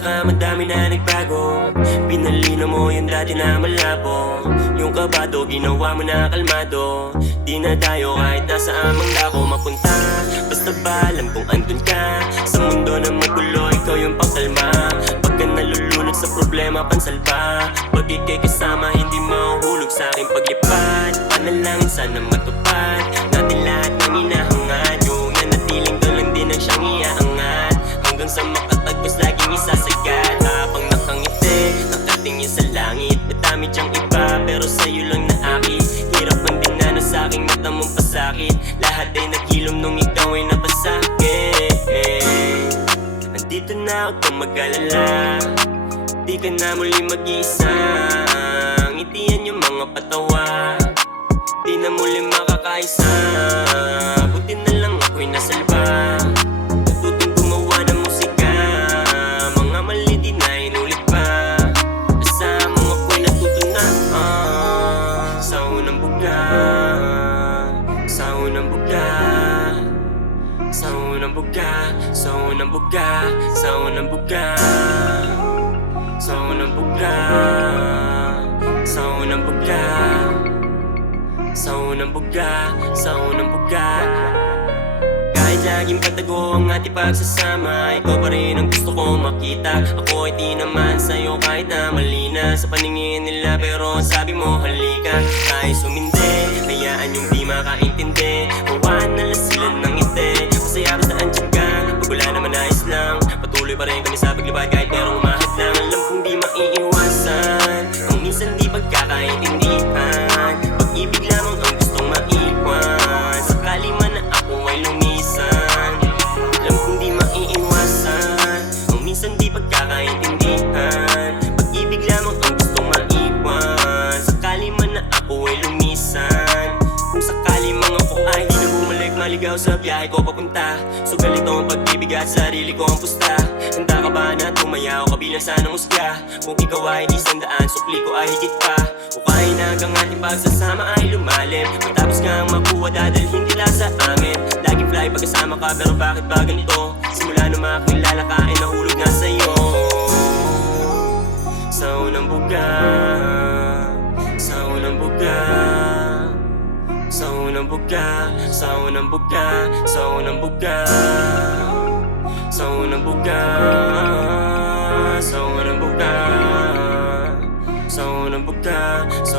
ka, madami na nagbago. Pinalino mo yung dati na malabo. Yung kabado, ginawa mo na kalmado. Di na tayo kahit nasa amang dako mapunta. Basta ba alam kung andun ka. Sa mundo na magulo, ikaw yung pangkalma. Pagka nalulunod sa problema, pansalba. Pag ikay kasama, hindi mahuhulog sa aking paglipad. Panalangin sana matupad natin lahat ng hinahangad. Yung nanatiling doon lang din ang siyang iaangat. Hanggang sa makatagos laging isasagad. Habang nakangiti, nakatingin sa langit. Madami dyang iba pero sa'yo lang naakit. Hirap man din na sa'king mata mong pasakit. Lahat ay nagilom nung ikaw ay napasakit. Nandito na, huwag kang mag-alala. Di ka na muli mag-iisa. Ngitian yung mga patawa. Di na muli makakaisa. Buti na lang ako'y nasalba. Natutong gumawa ng musika. Mga mali di na inulit pa. Kasama ako'y natuto na. Sa unang buga. Sa unang buga. Sa unang buga. Sa unang buga. Sa unang buga. Sa unang buga. Sa unang buga. Sa unang buga. Sa unang buga. Kahit laging patago ang ating pagsasama, ikaw pa rin ang gusto kong makita. Ako ay di naman sa'yo kahit na mali na sa paningin nila. Pero sabi mo halika, tayo sumindi. Hayaan yung di makaintindi. Hawaan na lang sila ng ngiti. Masaya basta andyan ka, pag wala naman ayos lang. Patuloy pa rin kami sa paglipad kahit merong umahad lang. Alam kong di maiiwasan ang minsan di pagkakaintindihan. Pag-ibig lamang ang gustong maiwan. Sakali man na ako ay lumisan. Alam kong di maiiwasan ang minsan di pagkakaintindihan. Pag-ibig lamang ang gustong maiwan. Sakali man na ako ay lumisan. Kung sakali mang ako ay di na bumalik, maligaw sa biyahe ko papunta. So galito ang pag-ibig at sarili ko ang pusta. Handa ka ba na tumaya o kabilang sanang usga? Kung ikaw ay isandaan, sukli ko ay higit pa. O kahit na hanggang ating pagsasama ay lumalim. Matapos kang makuha dadalhin nila sa amin. Laging fly pagkasama ka pero bakit ba ganito? Simula nung makakilala ka ay nahulog na sa'yo. Sa unang buga. Sa unang buga. Sa unang buga. Sa unang buga. Sa unang buga. Sa unang buga. Sa unang buga. Sa unang buga. Sa